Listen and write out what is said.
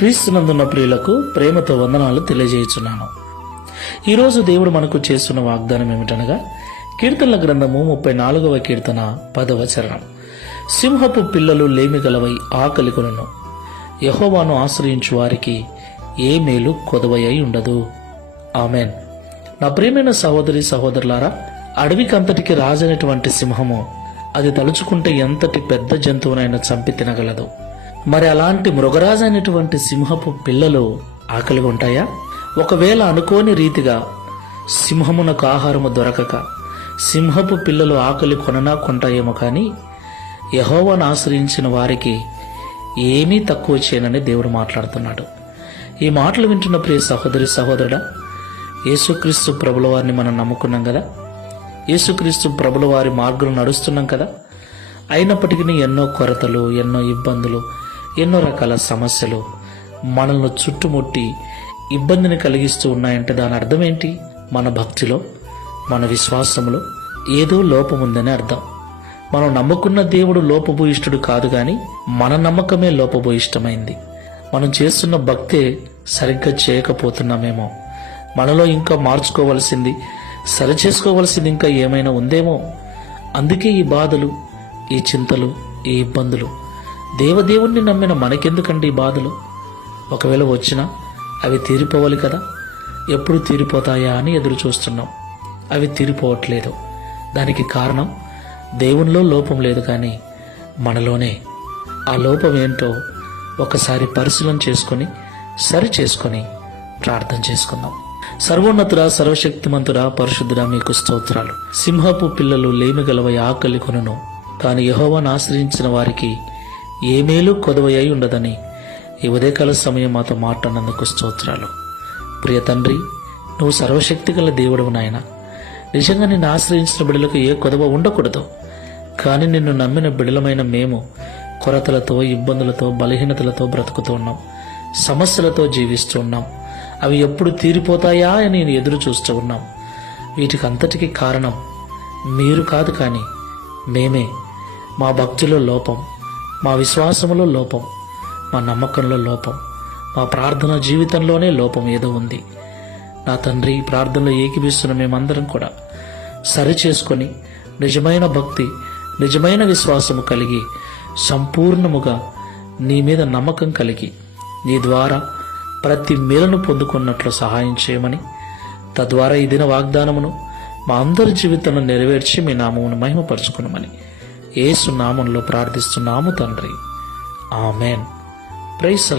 క్రీస్తునందున్న ప్రియులకు ప్రేమతో వందనాలు తెలియజేయుచున్నాను. ఈరోజు దేవుడు మనకు చేస్తున్న వాగ్దానం ఏమిటనగా కీర్తనల గ్రంథము 34వ కీర్తన 10వ చరణం. సింహపు పిల్లలు లేమిగలవై ఆకలి కొనును, యెహోవాను ఆశ్రయించు వారికి ఏ మేలు కొదవై ఉండదు. ఆమెన్. నా ప్రియమైన సహోదరి సహోదరులారా, అడవికంతటికి రాజైనటువంటి సింహము అది తలుచుకుంటే ఎంతటి పెద్ద జంతువునైనా చంపి తినగలదు. మరి అలాంటి మృగరాజు అయినటువంటి సింహపు పిల్లలు ఆకలిగా ఉంటాయా? ఒకవేళ అనుకోని రీతిగా సింహమునకు ఆహారము దొరకక సింహపు పిల్లలు ఆకలి కొంటాయేమో కానీ యెహోవాను ఆశ్రయించిన వారికి ఏమీ తక్కువ చేయనని దేవుడు మాట్లాడుతున్నాడు. ఈ మాటలు వింటున్న ప్రియ సహోదరి సహోదరుడా, యేసుక్రీస్తు ప్రభుల వారిని మనం నమ్ముకున్నాం కదా, యేసుక్రీస్తు ప్రభుల వారి మార్గంలో నడుస్తున్నాం కదా. అయినప్పటికీ ఎన్నో కొరతలు, ఎన్నో ఇబ్బందులు, ఎన్నో రకాల సమస్యలు మనల్ని చుట్టుముట్టి ఇబ్బందిని కలిగిస్తూ ఉన్నాయంటే దాని అర్థం ఏంటి? మన భక్తిలో, మన విశ్వాసంలో ఏదో లోపం ఉందని అర్థం. మనం నమ్ముకున్న దేవుడు లోపభూయిష్ఠుడు కాదు గాని మన నమ్మకమే లోపభూయిష్టమైంది. మనం చేస్తున్న భక్తే సరిగ్గా చేయకపోతున్నామేమో, మనలో ఇంకా మార్చుకోవలసింది, సరిచేసుకోవలసింది ఇంకా ఏమైనా ఉందేమో. అందుకే ఈ బాధలు, ఈ చింతలు, ఈ ఇబ్బందులు. దేవదేవుణ్ణి నమ్మిన మనకెందుకండి ఈ బాధలు? ఒకవేళ వచ్చినా అవి తీరిపోవాలి కదా. ఎప్పుడు తీరిపోతాయా అని ఎదురు చూస్తున్నాం. అవి తీరిపోవట్లేదు. దానికి కారణం దేవునిలో లోపం లేదు కానీ మనలోనే. ఆ లోపం ఏంటో ఒకసారి పరిశీలన చేసుకొని సరి చేసుకొని ప్రార్థన చేసుకుందాం. సర్వోన్నతుడా, సర్వశక్తిమంతుడా, పరిశుద్ధుడా, మీకు స్తోత్రాలు. సింహపు పిల్లలు లేమిగలవై ఆకలి కొనును, కానీ యెహోవాను ఆశ్రయించిన వారికి ఏ మేలు కొదవై ఉండదని ఈ ఉదయకాల సమయం మాతో మాట్లాడినందుకు స్తోత్రాలు. ప్రియ తండ్రి, నువ్వు సర్వశక్తి గల దేవుడవు నాయన. నిజంగా నిన్ను ఆశ్రయించిన బిడ్డలకు ఏ కొదవ ఉండకూడదు. కానీ నిన్ను నమ్మిన బిడ్డలమైన మేము కొరతలతో, ఇబ్బందులతో, బలహీనతలతో బ్రతుకుతూ ఉన్నాం. సమస్యలతో జీవిస్తూ ఉన్నాం. అవి ఎప్పుడు తీరిపోతాయా అని నేను ఎదురు చూస్తూ ఉన్నాం. వీటికి అంతటికీ కారణం మీరు కాదు కానీ మేమే. మా భక్తిలో లోపం, మా విశ్వాసంలో లోపం, మా నమ్మకంలో లోపం, మా ప్రార్థన జీవితంలోనే లోపం ఏదో ఉంది. నా తండ్రి, ఈ ప్రార్థనలో ఏకీభిస్తున్న మేమందరం కూడా సరి చేసుకొని నిజమైన భక్తి, నిజమైన విశ్వాసము కలిగి సంపూర్ణముగా నీ మీద నమ్మకం కలిగి నీ ద్వారా ప్రతి మేలును పొందుకున్నట్లు సహాయం చేయమని, తద్వారా ఈ దిన వాగ్దానమును మా అందరి జీవితంలో నెరవేర్చి మీ నామమును మహిమపరచుకునమని యేసు నామంలో ప్రార్థిస్తున్నాము తండ్రి. ఆమెన్. Praise the lord.